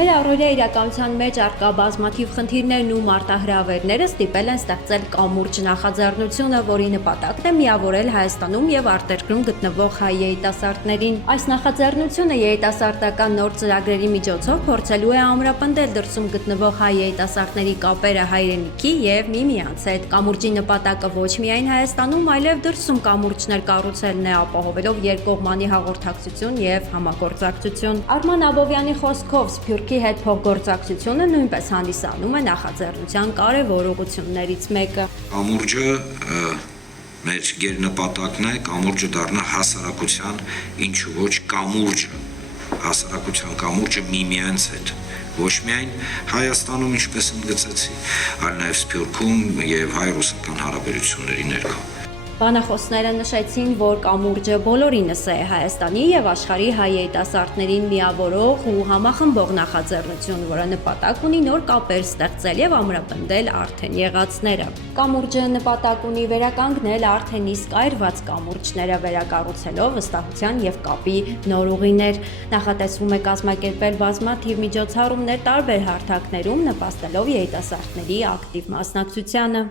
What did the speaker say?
Մեր առօրյա իրականության մեջ առկա բազմաթիվ խնդիրներն ու մարտահրավերները ստիպել են ստեղծել կամուրջ նախաձեռնությունը, որի նպատակն է միավորել Հայաստանում եւ արտերկրում գտնվող հայ երիտասարդներին։ Այս նախաձեռնությունը երիտասարդական նոր ծրագրերի միջոցով փորձելու է ամրապնդել դրսում գտնվող հայ երիտասարդների կապերը հայրենիքի եւ միմյանց հետ։ Կամուրջի նպատակը ոչ միայն Հայաստանում, այլև դրսում կամուրջներ կառուցելն է, ապահովելով երկկողմանի հաղորդակցություն եւ համագործակցություն։ Արման Աբովյանի խոսքով Սփյուռքի հետ փոխգործակցությունը նույնպես հանդիսանում է նախաձեռնության կարևոր ուղղություններից մեկը։ Կամուրջը մեր գերնպատակն է, կամուրջը դառնա հասարակության, ինչու ոչ կամուրջը, հասարակության կամուրջը միմյանց հետ։ Ոչ միայն Հայաստանում, ինչպես ընդգծեցի, այլ նաև Սփյուռքում եւ հայ-ռուսական հարաբերությունների ներքո։ Բանախոսները նշեցին, որ կամուրջը բոլորինս է Հայաստանի եւ աշխարհի հայ երիտասարդներին միավորող ու համախմբող նախաձեռնություն, որը նպատակ ունի նոր կապեր ստեղծել եւ ամրապնդել արդեն եղածները։ Կամուրջը նպատակ ունի վերականգնել արդեն իսկ այրված կամուրջները, վերակառուցելով վստահության եւ կապի նոր ուղիներ։ Նախատեսվում է կազմակերպել բազմաթիվ միջոցառումներ տարբեր հարթակներում, նպաստելով երիտասարդների ակտիվ մասնակցությանը։